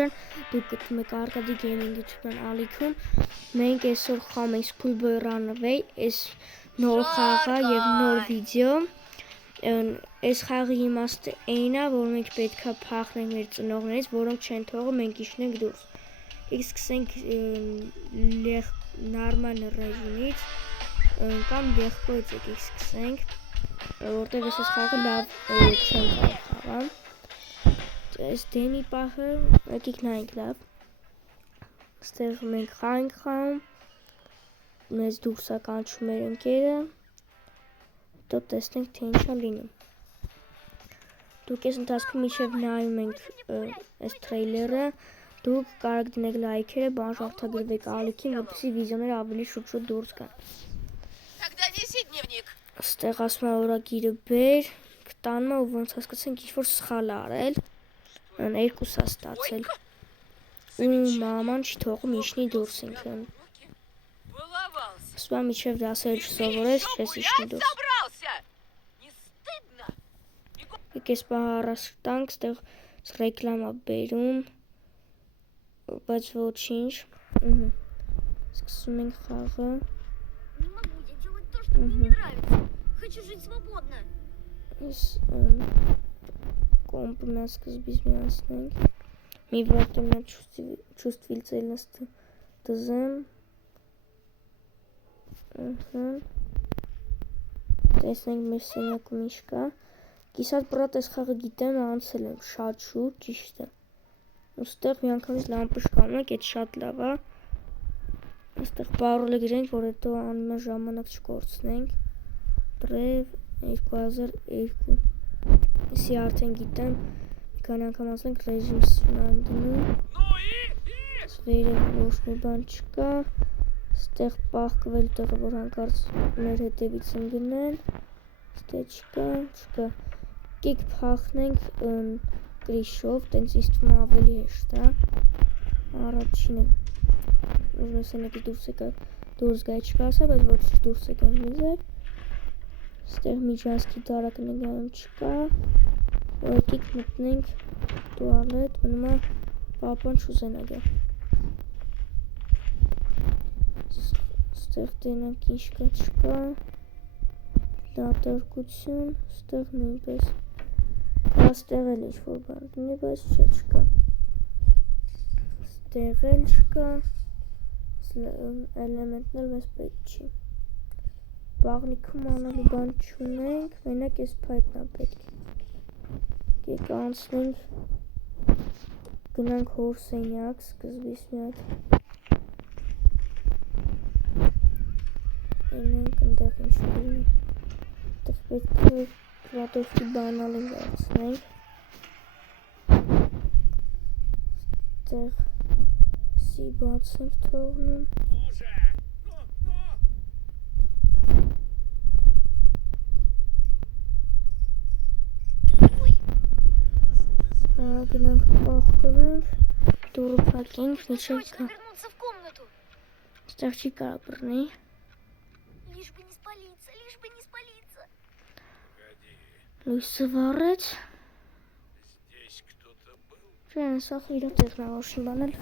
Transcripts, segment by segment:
ջան, դուք գտնում եք Arcade Gaming YouTube-ն ալիքում։ Մենք այսօր խաղում ենք Schoolboy Runaway, այս նոր խաղը եւ նոր վիդեո։ Այս խաղի իմաստը այն է, որ մենք պետքա փախնենք մեր ծնողներից, որոնք չեն թողում մենք իջնենք դուրս։ Իսկ սկսենք նորմալ ռեժիմից կամ եղբորից եկեք սկսենք, որտեղ այս խաղը լավ չեմ կարող խաղալ։ Այս դեմի պահը եկեք նայենք լավ։ Այստեղ մենք խաղ ենք խաղում, մեզ դուրս է կանչում մեր ընկերը, հետո տեսնենք թե ինչ է լինում։ Դուք այս ընթացքում միշտ նայում ենք այս թրեյլերը, դուք կարող դնեք լայքերը, բանջարդագրվեք ալիքին, որպեսզի վիդեոները ավելի շուտ դուրս գան։ Այստեղ ասում է օրագիրը բեր, տանում է ու ոնց հասկացանք ինչ-որ սխալ արել, երկուս է ստացել։ Ու մաման չի թողում իջնի դուրս ինքն։ Ասում է մինչև դասերը չսովորես, չես իջնի դուրս։ Եկես պահը առաջ տանք, ստեղ ռեկլամ է բերում, բայց ոչինչ։ Սկսում ենք խաղը։ Хочу жить свободно. Компы у нас безмянсный. Ми в этом чувствовали цельность ТЗ. Տեսնենք մեր սենյակում ինչ կա։ Կիսատ բրատ այս խաղը գիտեմ, անցել եմ շատ շուտ, ճիշտ է։ Ոստեղ միանգամից լամպը շկանում, այդ շատ լավ է։ Այստեղ պարոլը գրենք, որ հետո անիմա ժամանակ չկորցնենք։ Brave 2002։ Իսի արդեն գիտեմ, մի քանի անգամ ասենք ռեժիմ սնանդնում։ Վերև ոչ մի բան չկա։ Ստեղ պահկվել տեղը, որ հանկարծ մեր հետևից ընգնեն, ստեղ չկա, կեք փախնենք գրիշով, տենց ինձ թվում ավելի հեշտ է, առաջինը, սենյակից դուրս գայ չկա ասա, բայց ոչ դուրս եկանք միզեր, ստեղ միջանցքի դարակն εγանում չկա, եկեք մտնենք տուալետ, մնում է պապան չուզենա գա։ Ստեղ տենանք ինչ կա չկա, դատարկություն, ստեղ նույնպես, ստեղ էլ ինչ-որ բան դնի, բայց չկա, ստեղ էլ չկա, էլեմենտն էլ մեզ պետք չի, բաղնիքում անալու բան չունենք, մենակ ես պայտնա պետք, կեք անցնենք, գնանք հոր սենյակ, սկզբից մի հատ, Ենք ընդեղ ինչ լինի, այդեղ պետք է կրատովքի բանալին վերցնենք, այդեղ սի բաց ենք թողնում, գնանք պախկվենք, դուրը պակենք, միջև կա, այդեղ չի կարա բրնի, Լույսը վառեց, չեն սախ իրը տեխնավոշին բանել,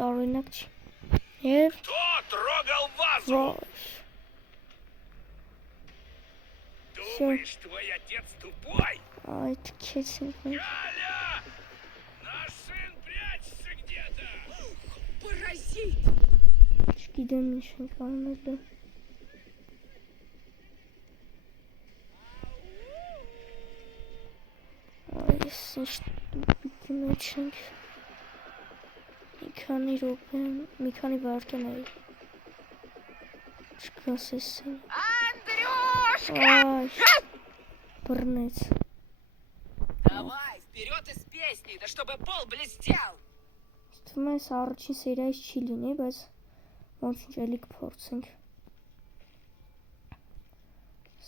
տարօրինակ չի, և վայ, Думаешь, твой отец тупой? Ай, тքեցինք մենք, Наш сын прячется где-то! Паразит! չգիտեմ ինչ ենք անելու, Այս ինչ տուպիկի մեջ ենք, մի քանի վարկեն այ, չկասես են, Андрюшка! բրնեց, Давай, вперед из песни, да чтобы пол блестел! Թվում է այս առաջին սերիայից չի լինի, բայց ոնց ինչ էլի կփորձենք,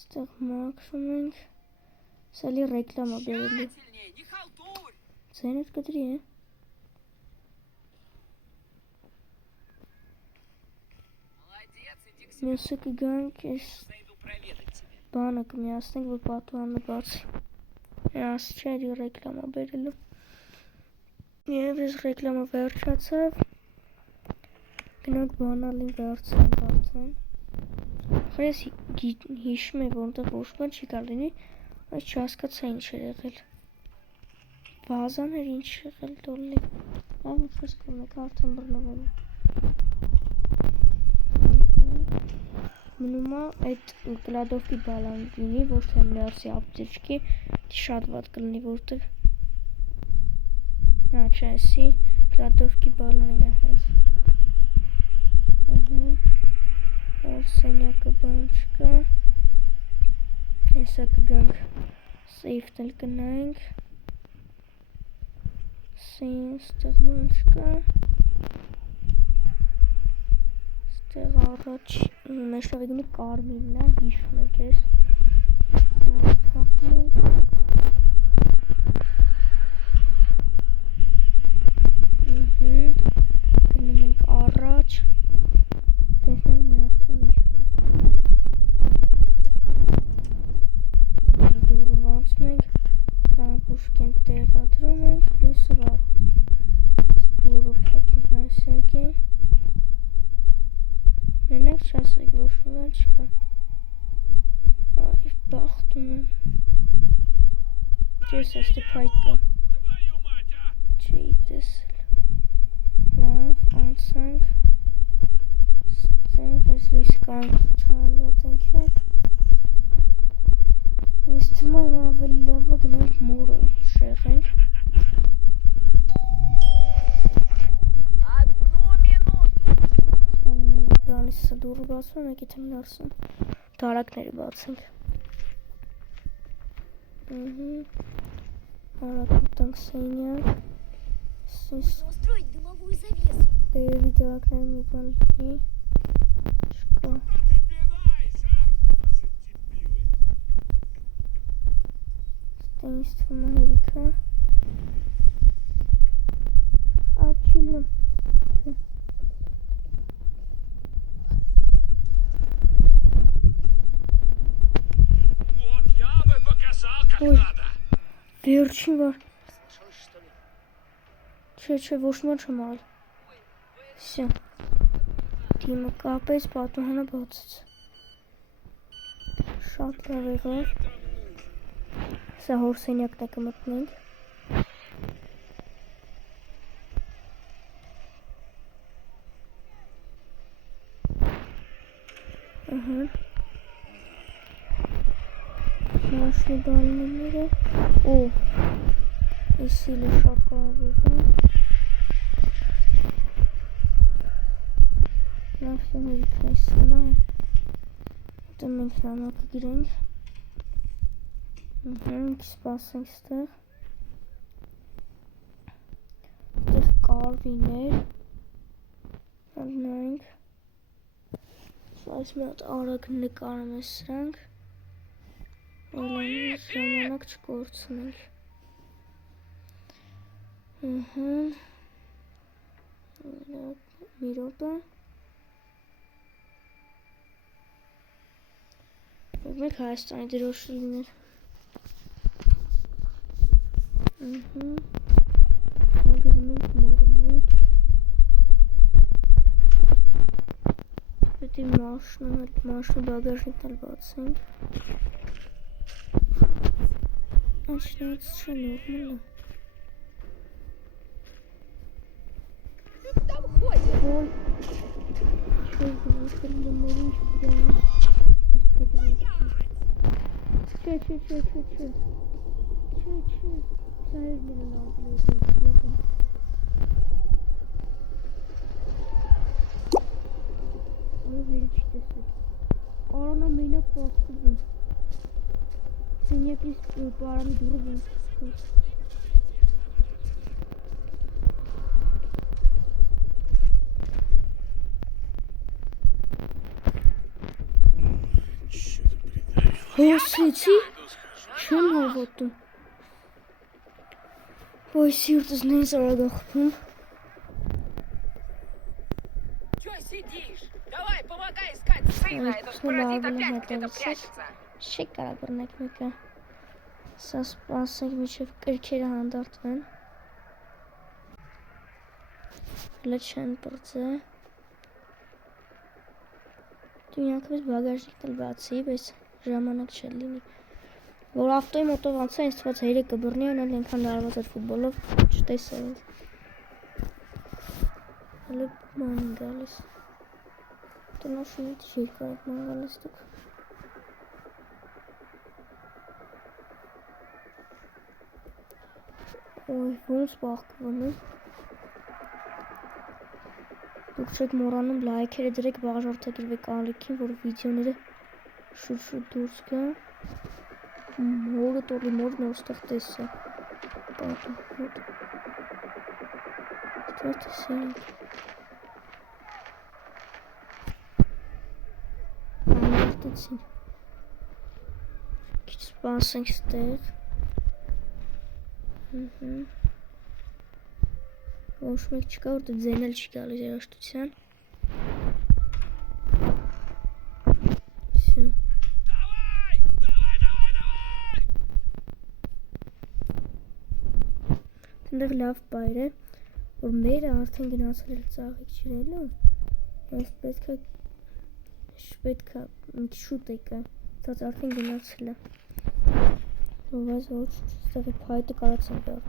ստեղ մաքրում ենք, սալի ռեկլամա բերելի, Не халтурь! ձեներ կտրի է, Молодец, иди к себе, մյոսը կգանք այս зайду проведать тебя. բանը կմիացնենք, որ պատուանը բացի, ասի չէ էլի ռեկլամա բերելու, Եվ ես ռեկլամը վերջացավ։ Գնանք բանալին վերցնենք արդեն։ Ես հիշում եմ, որտեղ ոչ բան չի կարելի, բայց չհասկացա ինչ էր եղել։ Բազան էր ինչ եղել դոլի։ Լավ ինչպես կողմեք արդեն բռնվել։ Մնում է այդ կլադովկի բալան լինի, ոչ թե ներսի ապտեչքի, շատ վատ կլինի, որտեղ Հա, չեսի, կլադովկի բալանն է հենց։ Սենյակը բան չկա։ Հեսա կգանք սեյֆն էլ կնայինք։ Ստեղ բան չկա։ Ստեղ առաջ մեշավեգնի կարմիրն է, հիշում եք ես։ Դուրը փակում ենք։ Գնում ենք առաջ։ Տեսնենք ներսում ինչ կա։ Դուրը բացում ենք, բուժկեն տեղադրում ենք, լույսը վառում ենք։ Դուրը փակենք նասյակի։ Մենակ չասեք, ոչ մի բան չկա։ Այ բախտում եմ։ Չես աստե փայտ կա։ Չի տեսել։ Լավ, անցանք։ Ստեղ ես լույս կան չանջատենք է։ Ես թվում եմ ավելի լավը գնանք մուրը շեղենք։ Սա դուրը բացում ենք, եթե մնարսում դարակները բացենք։ Արակ ուտանք սենյակ։ Устроить дымовую завесу. Բերևի դարակները մի բան լինի։ Չկա։ Ստենից թվում է հերիքա։ Աչիլում։ Вот я бы показал, как Ой. надо. Վերջին վար։ Չէ, ոչ մի չեմ արել։ Всё։ Դիմը կապեց, պատուհանը բացեց։ Շատ լավ եղավ։ Սա հոր սենյակն է կմտնենք։ Մաշնի բալները։ Օ, իսիլի շատ կարևոր է։ Լավ հերիքն է սնա է։ Դե մենք նամակը գրենք։ Սպասենք ստեղ։ Ստեղ կարվիներ։ Նայենք։ Այս մի հատ արագ նկարում է սրանք։ Ժամանակ չկորցնենք։ Մի րոպե։ Մեկ Հայաստանի դրոշը լիներ։ Գրում ենք նորմալ։ Պետք է մաշնու բագաժնիկն էլ բացենք։ Начнется что нормально. Что ты там ходишь? Ой. Что это? Че. Знаешь, мне надо будет. Ой, величите. Она меня похудит. Сеньяки парами другим. Հոսեցի, չեմ հավատում։ Ոյ սիրտս նենց արագ աղբում։ Чё сидишь? Давай, помогай искать сына, этот паразит опять где-то прячется. Չի կարա բռնեք մեկը։ Սա սպասենք միջև կրքերը հանդարտվեն։ Հələ չեն բրծե։ Դու միանգամից բագաժնիկն էլ բացի, բայց ժամանակ չէր լինի։ Որ ավտոյի մոտով անցա, ինձ թվաց հերիք կբռնի, այնալ ենքան լարված էր ֆուտբոլով, չտեսա ինձ։ Հələ ման են գալիս։ Տնաշունից չի կարող ման գալիս դուք։ Ոյ, ոնց բաղկվում է։ Դուք չեք մոռանում լայքերը դրեք, բաժարտակիրվեք ալիքին, որ վիդեոները շուտ դուրս գան։ Մորը տորի մորն որ ստեղ տեսա։ Պատը հոտ։ Ստեղ տեսենք։ Անարտեցին։ Քիչ սպասենք ստեղ։ Ոչ մեկ չկա, որտեղ ձենել չի գալիս երաշտության։ Всё։ Давай! Այնտեղ լավ բայր է, որ մերը արդեն գնացել էր ծաղիկ ջրելու։ Ես պետքա մի շուտ եկա, ցած արդեն գնացել է։ Ովայս ոչ, ստեղ է փայտը կարած են դարձ։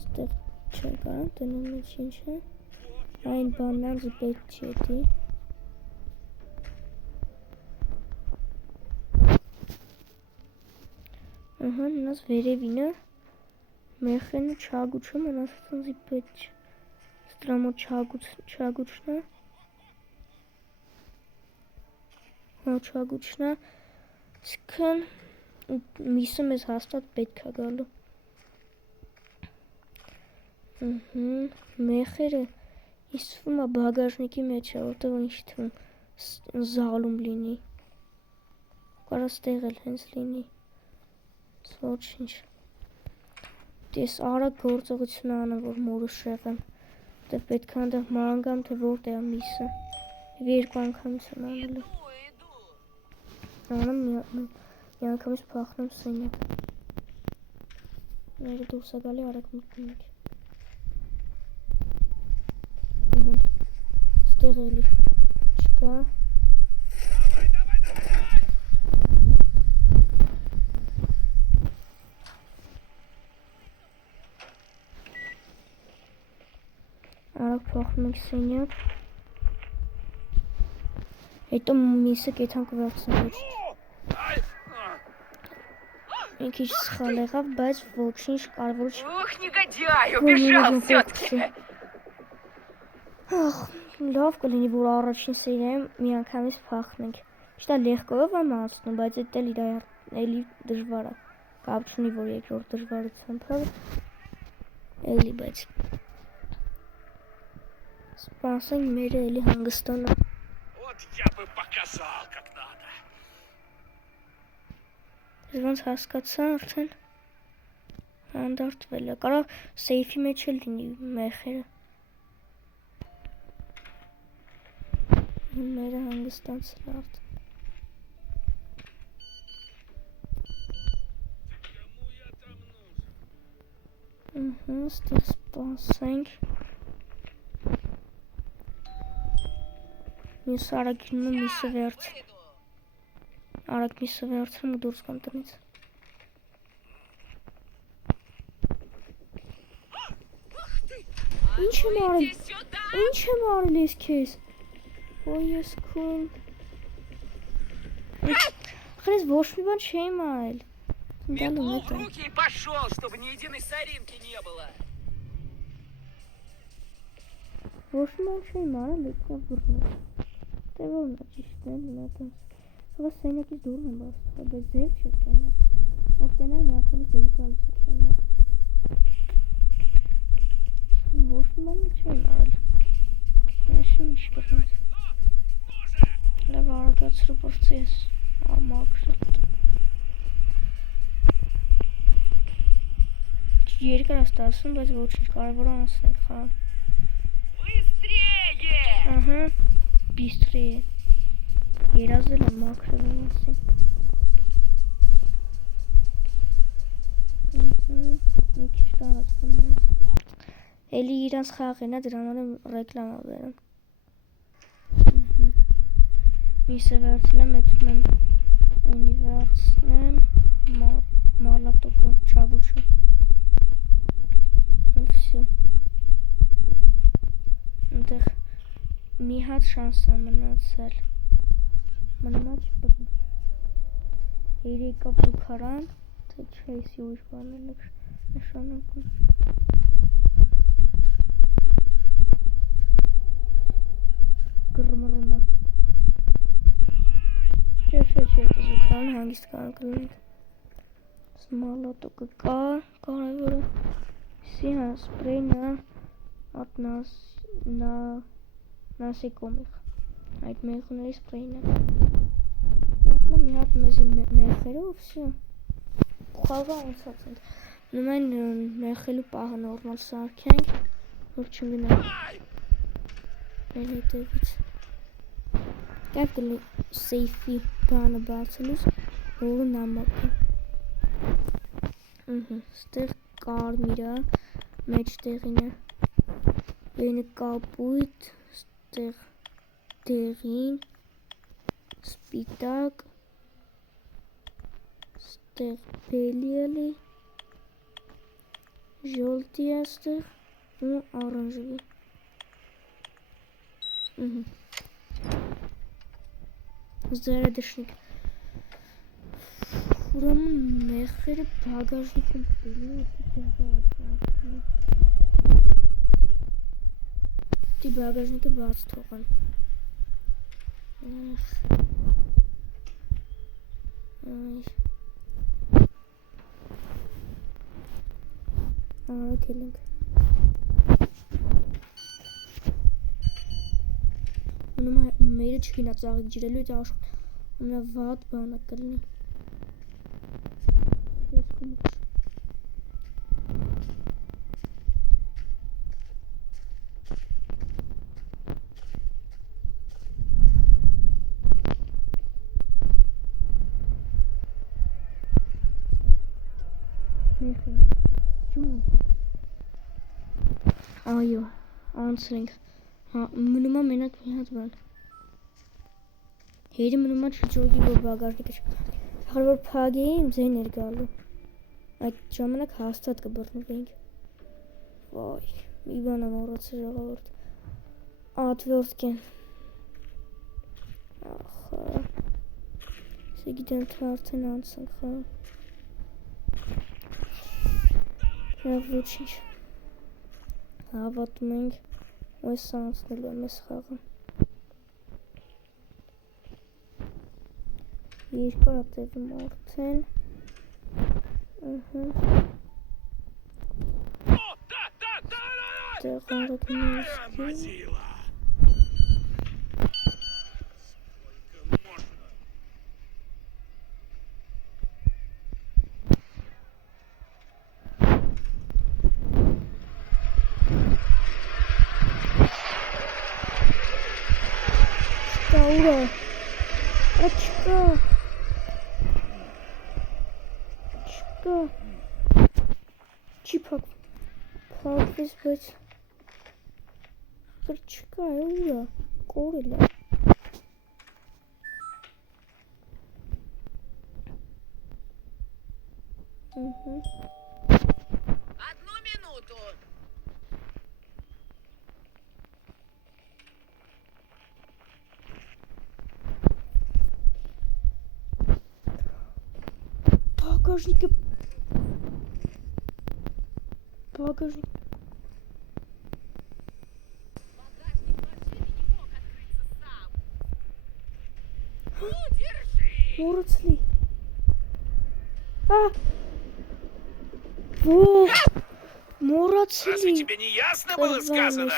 Ստեղ չկա, տնում մեջ ինչ է։ Այն բանանձը պետք չի էդի։ Ահա, նաս վերևինը, մեխենը չագուչը, մնասացանձի պետք չի։ Ստրամոտ չագուչն է։ Հա չագուչն է, սկն միսը մեզ հաստատ պետք է գալու։ Մեխերը իսվում է բագաժնիկի մեջ է, որտեղ ինչ թվում զալում լինի։ Կարա ստեղ էլ հենց լինի։ Ոչինչ։ Ես արագ գործողություն անեմ, որ մորը շեղեմ։ Դե պետք է այնտեղ մանգամ, թե որտեղ է միսը։ Եվ երկու անգամից եմ անելու։ Անեմ մի անգամից փախնեմ սենյակ։ Մերը դուրս է գալի արագ մտնենք։ Ստեղ էլի չկա։ Արագ փոխում ենք սենյակ։ Հետո միսը կեթան կվերցնենք։ Մի քիչ սխալ եղավ, բայց ոչինչ կարևոր չի։ Ух, негодяй, убежал все-таки. Ախ, լավ կլինի, որ առաջին սերիայում միանգամից փախնենք։ Ճիշտ է, լեգկով եմ անցնում, բայց դա էլի դժվար է։ Կապ չունի, որ երկրորդ դժվարությամբ է։ Էլի, բայց սպասենք մերը էլի հանգստանա։ Вот я бы показал, как надо. Ոնց հասկացա արդեն հանդարտվել է։ Կարող սեյֆի մեջ էլ լինի մեխերը։ Մերը հանգստացել արդեն։ Кому я там нужен? Ստեղ սպասենք։ Մյուս արագինում եմ միսը վերց։ Արագ միսը վերցրեմ ու դուրս կամ տնից։ Ինչ եմ արել։ Ինչ եմ արել ես քեզ։ Ոյ ես քուն։ Խրես ոչ մի բան չեմ արել։ Метлу в руки и пошел, чтобы ни единой соринки не было. Ոչ մի բան չեմ արել, եկա բռնել։ Դե որն է ճիշտ է, լատա։ Հա սենյակից դուրս եմ բացել, բայց ձեր չէ կենալ։ Որ տենալ միանգամից դուրս գալիս է կենալ։ Ոչ մի բան չեմ արել։ Ես ինչ կրնես։ Լավ արագացրու բրծի ես ամակրը։ Երկար է ստացվում, բայց ոչինչ կարևոր է անցնենք, խա։ Быстрее! Ահա, բիստրիե։ Երազել եմ մաքրել եմ ասին։ Մի քիչ տարածվում ես։ Էլի իրանց խաղն է, դրա համար ռեկլամա վերեմ։ Միսը վերցնեմ, այդում եմ էնի վերցնեմ, մալատոկը, չաբուչը։ Վսյո։ Այնտեղ մի հատ շանս է մնացել։ Մնաց բռն։ 3 կապ զուգարան, թե չէ, եսի ուրիշ բանել եք նշանակում։ Գրմռմը։ Չէ, զուգարան հանգիստ կարող կլինենք։ Մալատոկը կա, կարևորը։ Սի հա, սպրեյնը, ատ նասեկոմիղ։ Այդ մեղուների սպրեյնը։ Մեղնը մի հատ մեզի մեղերով, վսյո։ Խաղա ունցած ենք։ Նման մեղելու պահը նորմալ սարքենք, որ չգնա։ Մեր հետևից։ Կայք կլի սեյֆի բանը բացելուս, որը նամակը։ Ստեղ կարմիրը, մեջտեղին է, ենը կապույտ, ստեղ դեղին, սպիտակ, ստեղ բելի էլի, ժոլտի է ստեղ ու առանջվի։ Զարադշնիկ։ Ուրեմն մեղերը բագաժնիկ եմ պտելի, դի բագաժնիկը բաց թողան։ Արոք էլենք։ Մերը չգինա ծաղիկ ջրելու այդ աշխ ամենավատ բանը կլինի։ Այո, անցնենք։ Մնում է մենակ մի հատ բան։ Հերի մնում է չջոգի, որ բագաժնիկը չկա։ Ախր որ փագեի իմ ձեն էր գալու։ Այդ ժամանակ հաստատ կբռնվեինք։ Վայ, մի բան եմ առացել ժողովուրդ։ Ատվորդքեն։ Ախա։ Սե գիտեմ թե արդեն անցնք, հա։ Լավ ոչինչ։ Հավատում ենք, ու ես անցնելու եմ ես խաղը։ Երկար ատևում արդեն։ Տեղ անրոք նույսկի։ Ուրա, չկա, չի փակվեց, բայց չկա, ուրա, կորել է։ Одну минуту. Багажник. Багажник машины не мог открыться сам. Ну, держи. Морцли. Во! Морцли. Разве тебе не ясно было сказано?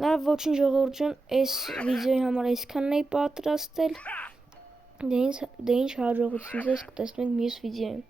Լավ, ոչինչ ժողովուրդ ջան, այս վիդեոյի համար այսքանն էի պատրաստել։ Դե ինչ հաջողություն ձեզ կտեսնենք մյուս վիդեոյում։